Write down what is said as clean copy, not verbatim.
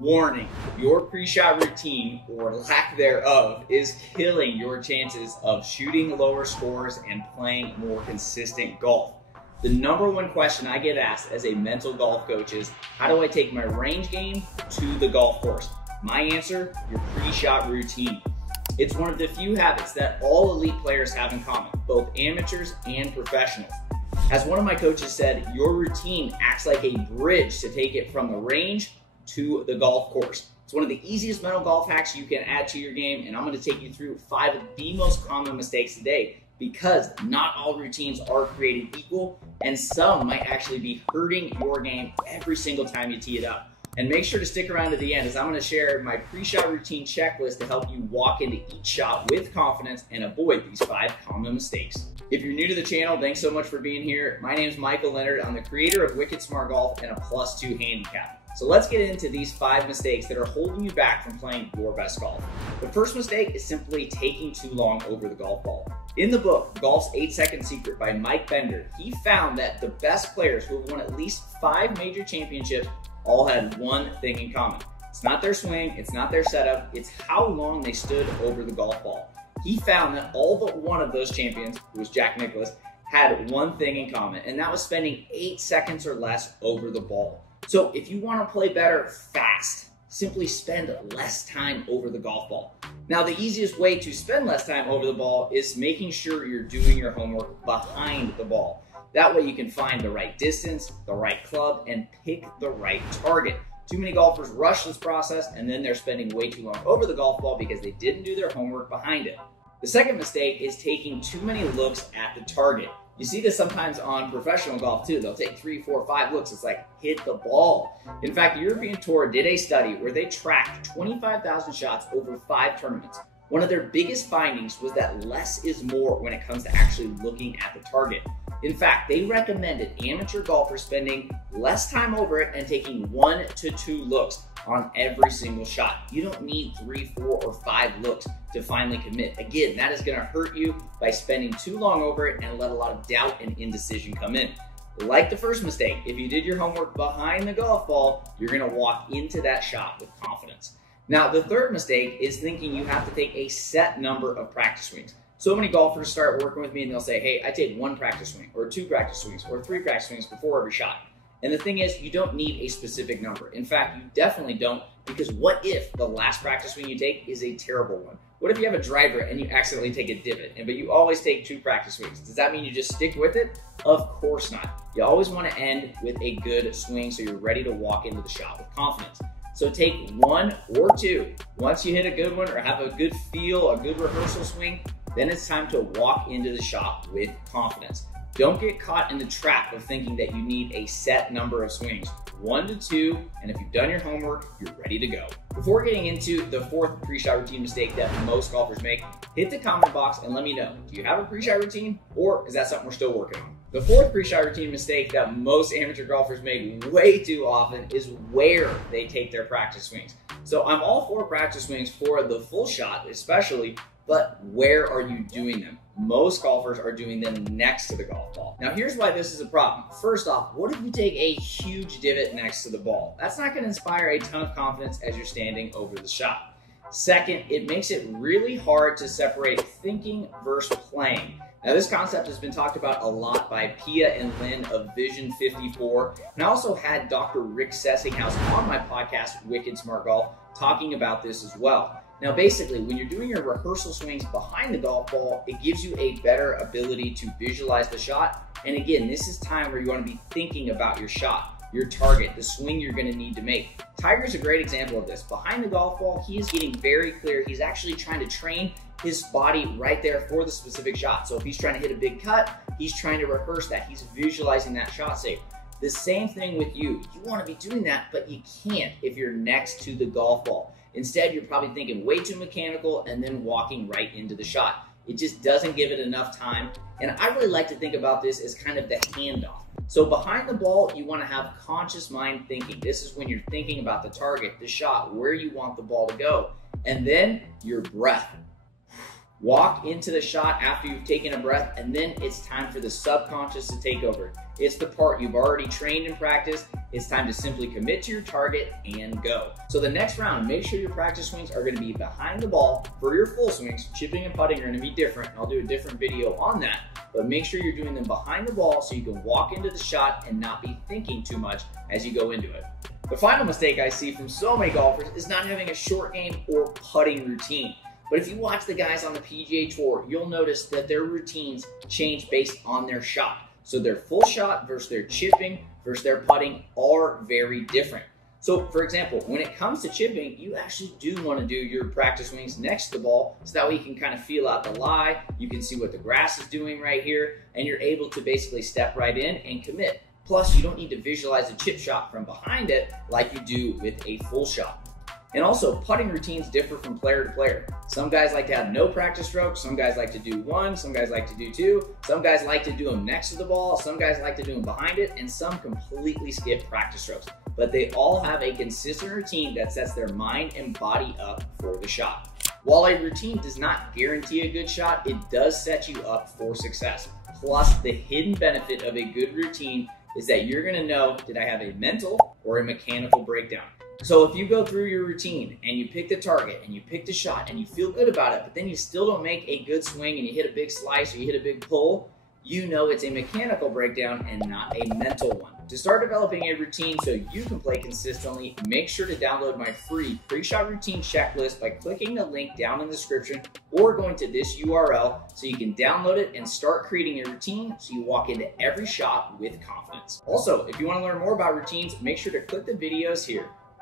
Warning, your pre-shot routine, or lack thereof, is killing your chances of shooting lower scores and playing more consistent golf. The number one question I get asked as a mental golf coach is, how do I take my range game to the golf course? My answer, your pre-shot routine. It's one of the few habits that all elite players have in common, both amateurs and professionals. As one of my coaches said, your routine acts like a bridge to take it from the range to the golf course. It's one of the easiest mental golf hacks you can add to your game, and I'm going to take you through 5 of the most common mistakes today, because not all routines are created equal, and some might actually be hurting your game every single time you tee it up. And make sure to stick around to the end, as I'm going to share my pre-shot routine checklist to help you walk into each shot with confidence and avoid these 5 common mistakes. If you're new to the channel, thanks so much for being here. My name is Michael Leonard. I'm the creator of Wicked Smart Golf and a +2 handicap. So let's get into these 5 mistakes that are holding you back from playing your best golf. The first mistake is simply taking too long over the golf ball. In the book, Golf's 8-Second Secret by Mike Bender, he found that the best players who have won at least 5 major championships all had one thing in common. It's not their swing, it's not their setup, it's how long they stood over the golf ball. He found that all but one of those champions, who was Jack Nicklaus, had one thing in common, and that was spending 8 seconds or less over the ball. So if you want to play better fast, simply spend less time over the golf ball. Now, the easiest way to spend less time over the ball is making sure you're doing your homework behind the ball. That way you can find the right distance, the right club, and pick the right target. Too many golfers rush this process, and then they're spending way too long over the golf ball because they didn't do their homework behind it. The second mistake is taking too many looks at the target. You see this sometimes on professional golf too. They'll take 3, 4, 5 looks. It's like, hit the ball. In fact, the European Tour did a study where they tracked 25,000 shots over 5 tournaments. One of their biggest findings was that less is more when it comes to actually looking at the target. In fact, they recommended amateur golfers spending less time over it and taking 1 to 2 looks on every single shot. You don't need 3, 4, or 5 looks to finally commit. Again, that is going to hurt you by spending too long over it and let a lot of doubt and indecision come in. Like the first mistake, if you did your homework behind the golf ball, you're going to walk into that shot with confidence. Now, the third mistake is thinking you have to take a set number of practice swings. So many golfers start working with me and they'll say, hey, I take 1 practice swing, or 2 practice swings, or 3 practice swings before every shot. And the thing is, you don't need a specific number. In fact, you definitely don't, because what if the last practice swing you take is a terrible one? What if you have a driver and you accidentally take a divot, but you always take 2 practice swings? Does that mean you just stick with it? Of course not. You always want to end with a good swing so you're ready to walk into the shot with confidence. So take 1 or 2. Once you hit a good one or have a good feel, a good rehearsal swing, then it's time to walk into the shot with confidence. Don't get caught in the trap of thinking that you need a set number of swings. 1 to 2, and if you've done your homework, you're ready to go. Before getting into the 4th pre-shot routine mistake that most golfers make, hit the comment box and let me know, do you have a pre-shot routine, or is that something we're still working on? The 4th pre-shot routine mistake that most amateur golfers make way too often is where they take their practice swings. So I'm all for practice swings for the full shot especially, but where are you doing them? Most golfers are doing them next to the golf ball. Now here's why this is a problem. First off, what if you take a huge divot next to the ball? That's not going to inspire a ton of confidence as you're standing over the shot. Second, it makes it really hard to separate thinking versus playing. Now this concept has been talked about a lot by Pia and Lynn of Vision 54, and I also had Dr. Rick Sessinghouse on my podcast, Wicked Smart Golf, talking about this as well. Now basically, when you're doing your rehearsal swings behind the golf ball, it gives you a better ability to visualize the shot. And again, this is time where you want to be thinking about your shot, your target, the swing you're going to need to make. Tiger's a great example of this. Behind the golf ball, he is getting very clear. He's actually trying to train his body right there for the specific shot. So if he's trying to hit a big cut, he's trying to rehearse that. He's visualizing that shot safe. The same thing with you. You want to be doing that, but you can't if you're next to the golf ball. Instead, you're probably thinking way too mechanical and then walking right into the shot. It just doesn't give it enough time. And I really like to think about this as kind of the handoff. So behind the ball, you want to have conscious mind thinking. This is when you're thinking about the target, the shot, where you want the ball to go. And then your breath. Walk into the shot after you've taken a breath, and then it's time for the subconscious to take over. It's the part you've already trained and practiced. It's time to simply commit to your target and go. So the next round, make sure your practice swings are gonna be behind the ball. For your full swings, chipping and putting are gonna be different. I'll do a different video on that, but make sure you're doing them behind the ball so you can walk into the shot and not be thinking too much as you go into it. The final mistake I see from so many golfers is not having a short game or putting routine. But if you watch the guys on the PGA Tour, you'll notice that their routines change based on their shot. So their full shot versus their chipping versus their putting are very different. So for example, when it comes to chipping, you actually do want to do your practice swings next to the ball so that way you can kind of feel out the lie, you can see what the grass is doing right here, and you're able to basically step right in and commit. Plus, you don't need to visualize a chip shot from behind it like you do with a full shot. And also, putting routines differ from player to player. Some guys like to have no practice strokes, some guys like to do one, some guys like to do two, some guys like to do them next to the ball, some guys like to do them behind it, and some completely skip practice strokes. But they all have a consistent routine that sets their mind and body up for the shot. While a routine does not guarantee a good shot, it does set you up for success. Plus, the hidden benefit of a good routine is that you're gonna know, did I have a mental or a mechanical breakdown? So if you go through your routine and you pick the target and you pick the shot and you feel good about it, but then you still don't make a good swing and you hit a big slice or you hit a big pull, you know it's a mechanical breakdown and not a mental one. To start developing a routine so you can play consistently, make sure to download my free pre-shot routine checklist by clicking the link down in the description or going to this URL so you can download it and start creating a routine so you walk into every shot with confidence. Also, if you want to learn more about routines, make sure to click the videos here.